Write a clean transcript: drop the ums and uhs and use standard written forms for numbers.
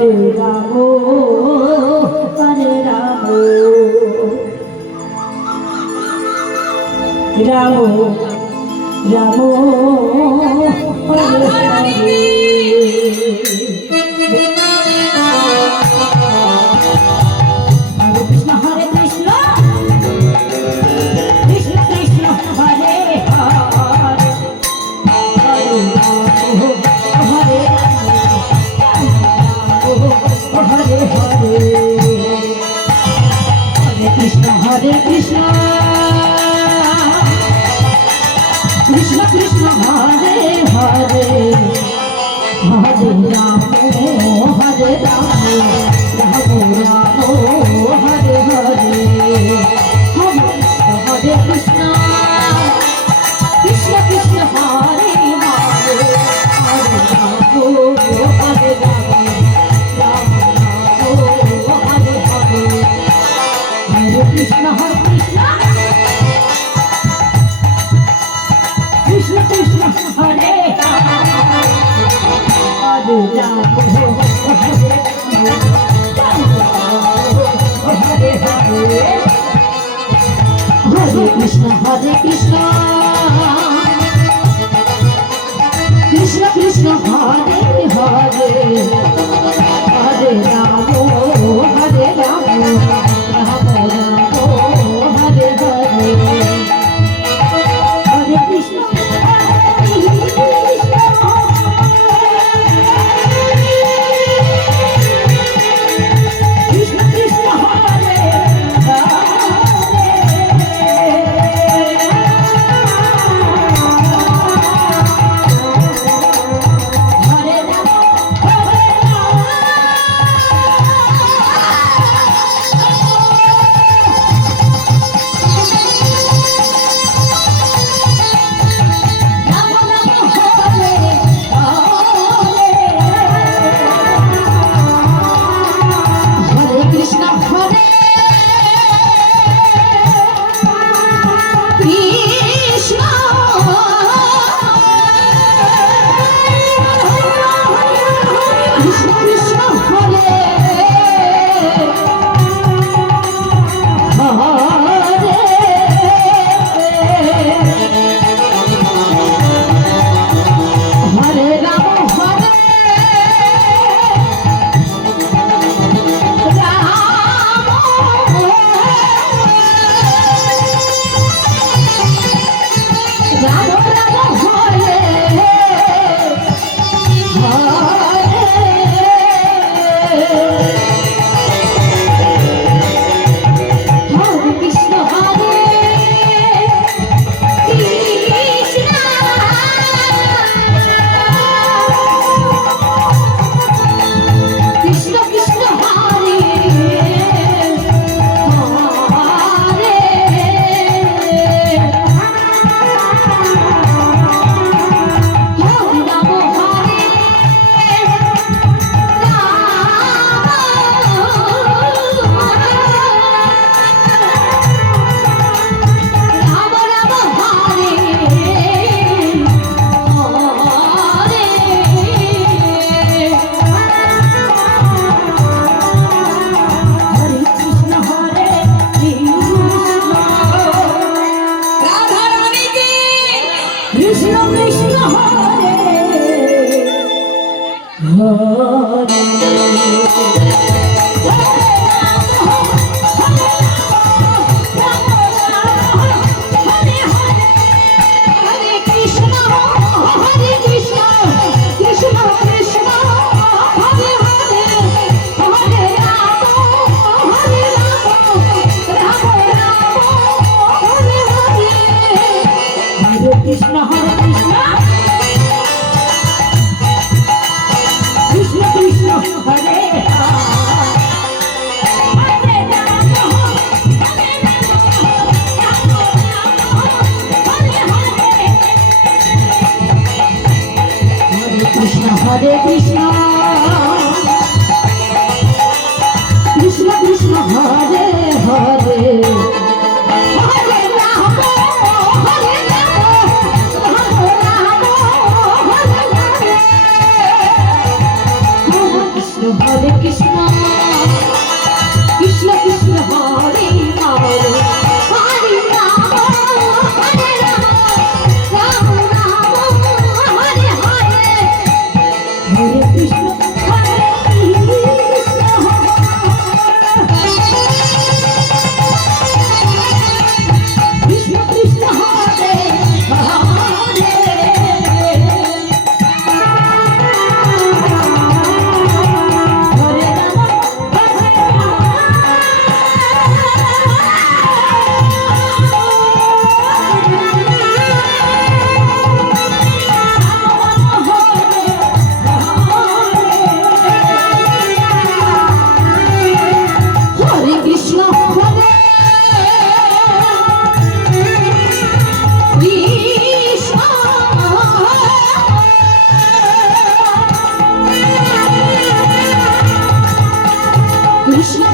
Hare Ram Hare Ram Ram Ram Hare Hare Hare Krishna, Krishna Krishna, Hare Hare, Hare Rama, Hare Rama, Rama Rama, Hare Hare, Hare Krishna, Krishna Krishna, Hare Hare, Hare Rama, Hare Rama, Rama Rama, Hare Hare. Hare Krishna, Krishna Krishna, Hare Hare, Hare Rama, Hare Hare. Hare Krishna, Hare Krishna, Krishna Krishna, Hare Hare, Hare Rama, Hare Rama. Hare Krishna, Krishna Krishna, Hare Hare, Hare Rama, Hare Rama, Rama Rama, Hare Hare. Hare Krishna, Hare Krishna